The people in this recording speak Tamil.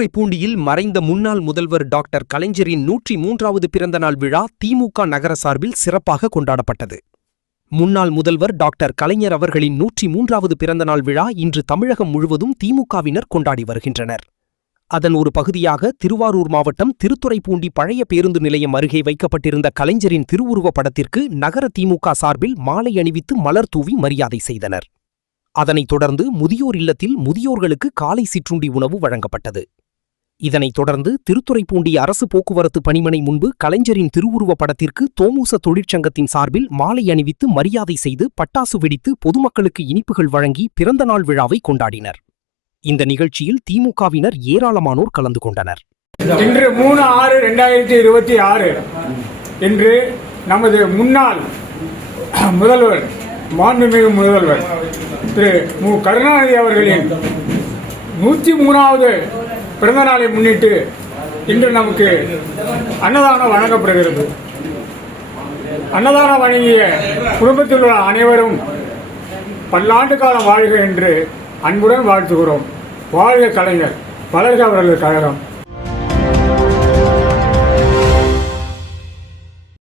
திருத்துறைப்பூண்டியில் மறைந்த முன்னாள் முதல்வர் டாக்டர் கலைஞரின் 103வது பிறந்தநாள் விழா திமுக நகர சார்பில் சிறப்பாக கொண்டாடப்பட்டது. முன்னாள் முதல்வர் டாக்டர் கலைஞர் அவர்களின் 103வது பிறந்தநாள் விழா இன்று தமிழகம் முழுவதும் திமுகவினர் கொண்டாடி வருகின்றனர். அதன் ஒரு பகுதியாக திருவாரூர் மாவட்டம் திருத்துறைப்பூண்டி பழைய பேருந்து நிலையம் அருகே வைக்கப்பட்டிருந்த கலைஞரின் திருவுருவப் படத்திற்கு நகர திமுக சார்பில் மாலை அணிவித்து மலர் தூவி மரியாதை செய்தனர். அதனைத் தொடர்ந்து முதியோர் இல்லத்தில் முதியோர்களுக்கு காலை சிற்றுண்டி உணவு வழங்கப்பட்டது. இதனைத் தொடர்ந்து திருத்துறைப்பூண்டி அரசு போக்குவரத்து பணிமனை முன்பு கலைஞரின் திருவுருவப் படத்திற்கு தோமுச தொழிற்சங்கத்தின் சார்பில் மாலை அணிவித்து மரியாதை செய்து பட்டாசு வெடித்து பொதுமக்களுக்கு இனிப்புகள் வழங்கி பிறந்தநாள் விழாவை கொண்டாடினர். இந்த நிகழ்ச்சியில் திமுகவினர் ஏராளமானோர் கலந்து கொண்டனர். இன்று 3/6/2026 இன்று நமது முன்னாள் முதல்வர் மாண்புமிகு முதல்வர் திரு மு. கருணாநிதி அவர்களின் 103வது பிறந்த நாளை முன்னிட்டு இன்று நமக்கு அன்னதானம் வழங்கப்படுகிறது. அன்னதானம் வழங்கிய குடும்பத்தில் உள்ள அனைவரும் பல்லாண்டு காலம் வாழ்க என்று அன்புடன் வாழ்த்துகிறோம். வாழ்க கலைஞர், வளர்க அவர்களது கழகம்.